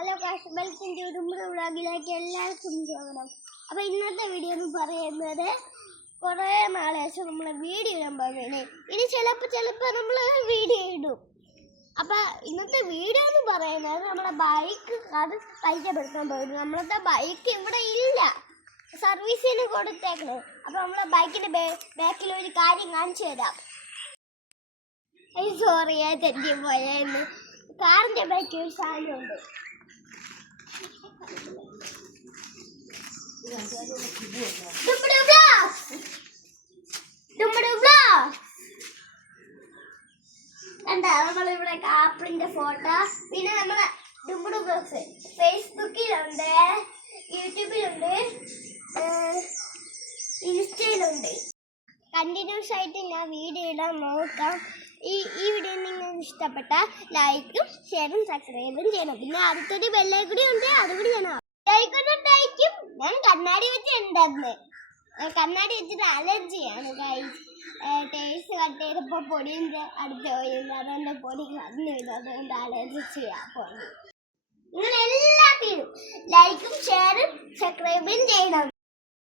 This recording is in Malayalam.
ഹലോ കാശ് വെൽക്കം ടു നമ്മുടെ വ്ളോഗിലേക്ക് എല്ലാവർക്കും സ്വാഗതം. അപ്പോൾ ഇന്നത്തെ വീഡിയോ എന്ന് പറയുന്നത് കുറേ നാളെ ശേഷം നമ്മൾ വീഡിയോ ഇടാൻ പോകുന്നത്. ഇനി ചിലപ്പോൾ നമ്മൾ വീഡിയോ ഇടും. അപ്പോൾ ഇന്നത്തെ വീഡിയോ എന്ന് പറയുന്നത് നമ്മളെ ബൈക്ക് അത് പരിചയപ്പെടുത്താൻ പോകുന്നു. നമ്മളത്തെ ബൈക്ക് ഇവിടെ ഇല്ല, സർവീസിന് കൊടുത്തേക്കണേ. അപ്പോൾ നമ്മളെ ബൈക്കിൻ്റെ ബാക്കിൽ ഒരു കാര്യം കാണിച്ചു തരാം. സോറി, തെറ്റി പോയെന്ന്. കാറിൻ്റെ ബാക്കിൽ ഒരു സാധനമുണ്ട്. നമ്മളിവിടെ ആപ്പിളിന്റെ ഫോട്ടോ, പിന്നെ നമ്മളെ ഡുംബുഡു ബ്ലോഗ്സ് ഫേസ്ബുക്കിലുണ്ട്, യൂട്യൂബിലുണ്ട്, ഇൻസ്റ്റയിലുണ്ട്. കണ്ടിന്യൂസ് ആയിട്ട് ഞാൻ വീഡിയോ ഇടാൻ നോക്കാം. ഈ വീഡിയോ നിങ്ങൾക്ക് ഇഷ്ടപ്പെട്ട ലൈക്കും ഷെയറും സബ്സ്ക്രൈബും ചെയ്യണം. പിന്നെ അടുത്തൊരു ബെല്ലൈക്കൂടി ഉണ്ട്, അതുകൂടി ചെയ്യണം. ലൈക്കും ഞാൻ കണ്ണാടി വെച്ചിട്ടുണ്ടായിരുന്നു. കണ്ണാടി വെച്ചിട്ട് അലർജിയാണ്. ടേസ്റ്റ് കട്ട് ചെയ്തപ്പോൾ പൊടിൻ്റെ അടുത്ത് പോയിരുന്നു, അതുകൊണ്ട് പൊടി കടന്നു വരും, അതുകൊണ്ട് അലർജി ചെയ്യാൻ പോകുന്നു. നിങ്ങൾ എല്ലാത്തിനും ലൈക്കും ഷെയറും സബ്സ്ക്രൈബും ചെയ്യണം.